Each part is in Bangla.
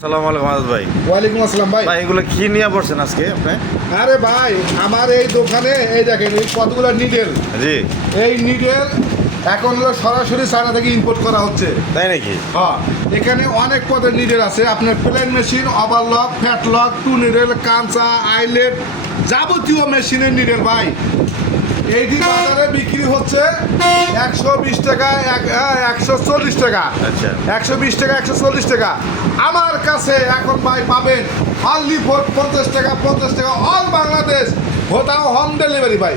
আসসালামু আলাইকুম আজাদ ভাই। ওয়ালাইকুম আসসালাম ভাই। ভাই এগুলো কি নিয়ে পড়ছেন আজকে আপনি? আরে ভাই আমার এই দোকানে এই দেখেন এই কতগুলো নিডেল, জি এই নিডেল এখন হলো সরাসরি চায়না থেকে ইম্পোর্ট করা হচ্ছে। তাই নাকি? হ্যাঁ, এখানে অনেক পদের নিডেল আছে, আপনার plain machine, overlock, flatlock, two needle, কাঁচা, আইলেট, যাবতীয় মেশিনের নিডেল ভাই। এইটি বাজারে বিক্রি হচ্ছে 120 টাকা, 140 টাকা, আচ্ছা 120 টাকা, 140 টাকা। আমার কাছে এখন ভাই পাবেন অনলি ফর 50 টাকা, 50 টাকা অল বাংলাদেশ, হোতাও হোম ডেলিভারি ভাই।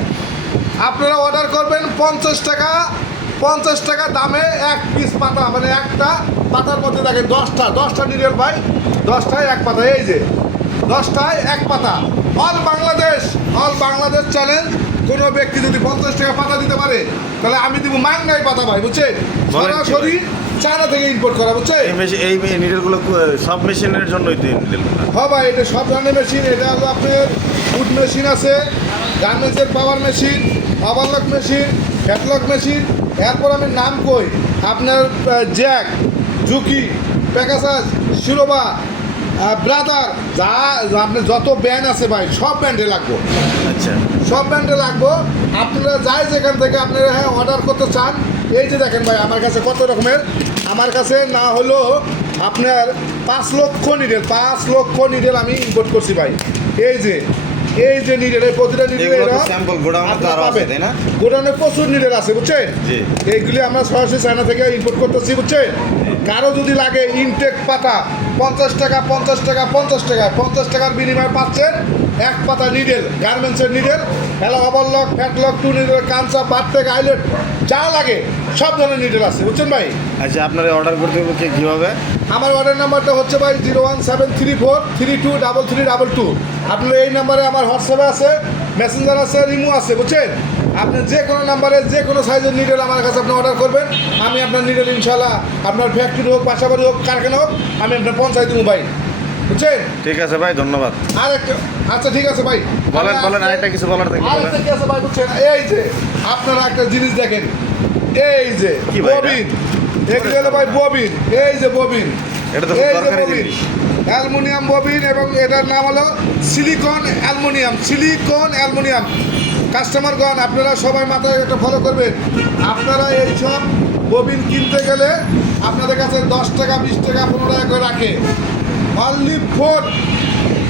আপনারা অর্ডার করবেন 50 টাকা দামে এক পিস পাতা, মানে একটা পাতার মধ্যে দেখেন 10টা নিডেল ভাই, 10টায় এক পাতা, এই যে 10টায় এক পাতা, অল বাংলাদেশ চ্যালেঞ্জ। কোনো ব্যক্তি যদি 50 টাকা পাতা দিতে পারে তাহলে আমি দিব মাংনাই পাতা ভাই, বুঝছেন? সরাসরি চায়না থেকে ইম্পোর্ট করা, বুঝছেন? এই নিডেলগুলো সব মেশিনের জন্যই তো এই নিডেলগুলো। হ্যাঁ ভাই, এটা সব ধরনের মেশিন। এটা হলো আপনার ফুড মেশিন আছে, গার্মেন্টসের পাওয়ার মেশিন, ওভারলক মেশিন, ফ্যাটলক মেশিন। এরপর আমি নাম কই, আপনার জ্যাক, জুকি, প্যাকাসাস, শিরোবা, ব্রাদার, যা আপনার যত ব্যান্ড আছে ভাই সব ব্যান্ডে লাগবো, আচ্ছা সব ব্যান্ডে লাগবো। আপনারা যাই যেখান থেকে আপনারা অর্ডার করতে চান, এই যে দেখেন ভাই আমার কাছে কত রকমের, আমার কাছে না হলো আপনার 5 লক্ষ নিডেল আমি ইম্পোর্ট করছি ভাই। এই যে নিডেল, এই প্রতিটা নিডেল স্যাম্পল গোডাউনে তো আরো আছে তাই না? গোডাউনে প্রচুর নিডেল আছে, বুঝছেন? জি এইগুলি আমরা সরাসরি চায়না থেকে ইম্পোর্ট করতেছি, বুঝছেন? কারো যদি লাগে ইনটেক পাতা 50 টাকা, 50 টাকার বিনিময়ে পাচ্ছেন এক পাতা নিডেল, গার্মেন্টসের needle, hello overlock, flatlock, two needle, কাঁচা, পাটটেক, আইলেট, যা লাগে সব ধরনের নিডেল আছে, বুঝছেন ভাই? আচ্ছা আপনারা অর্ডার করতে কীভাবে? আমার অর্ডার নাম্বারটা হচ্ছে ভাই 01734323322। আপনার এই নাম্বারে আমার হোয়াটসঅ্যাপে আছে, মেসেঞ্জার আছে, রিমো আছে, বুঝছেন? আপনি যে কোনো নাম্বারে যে কোনো সাইজের নিডেল আমার কাছে আপনি অর্ডার করবেন, আমি আপনার নিডেল ইনশাল্লাহ আপনার ফ্যাক্টরি হোক, বাসাবাড়ি হোক, কারখানা হোক, আমি আপনার পৌঁছাই দেবো ভাই, বুঝছেন? ঠিক আছে ভাই, ধন্যবাদ। আর একটা, আচ্ছা ঠিক আছে ভাই, বলেন আরেকটা কিছু বলার থাকলে বলেন। আরেকটা কি আছে ভাই, বুঝছেন? এই যে আপনারা একটা জিনিস দেখেন, এই যে কি ভাই এটা? ববিন, এগুলো হলো ভাই ববিন, এই যে ববিন, এটা তো খুব এই যে দরকারি ববিন, জিনিস। অ্যালুমিনিয়াম ববিন, এবং এটার নাম হলো সিলিকন অ্যালুমিনিয়াম। কাস্টমারগণ আপনারা সবাই মাথায় একটা ফলো করবেন, আপনারা এইসব ববিন কিনতে গেলে আপনাদের কাছে 10 টাকা, 20 টাকা, 15 টাকা করে রাখে, অনলি ফোর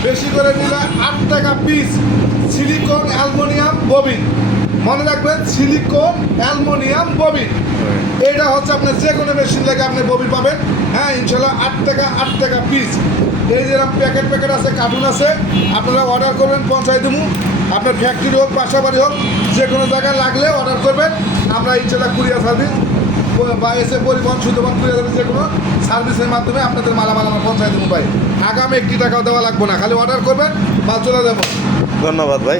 বেশি করে নিলে 8 টাকা পিস সিলিকন অ্যালুমিনিয়াম ববিন। মনে রাখবেন, সিলিকন অ্যালুমিনিয়াম ববিন, এইটা হচ্ছে আপনার যে কোনো মেশিন লাগে আপনি ববিন পাবেন, হ্যাঁ ইনশাল্লাহ 8 টাকা পিস। এই যেরকম প্যাকেট আছে, কার্টুন আছে, আপনারা অর্ডার করবেন, পৌঁছাই দেবো। আপনার ফ্যাক্টরি হোক, বাসাবাড়ি হোক, যে কোনো জায়গায় লাগলে অর্ডার করবেন, আমরা ইনশাল্লাহ কুরিয়ার সার্ভিস বা এসে পরিবহন, সুন্দরবন কুরিয়ার সার্ভিস, যে কোনো সার্ভিসের মাধ্যমে আপনাদের মালামাল আমরা পৌঁছাই দেবো ভাই। আগামী 1 টাকাও দেওয়া লাগবে না, খালি অর্ডার করবেন, মাল চলে যাবো। ধন্যবাদ ভাই।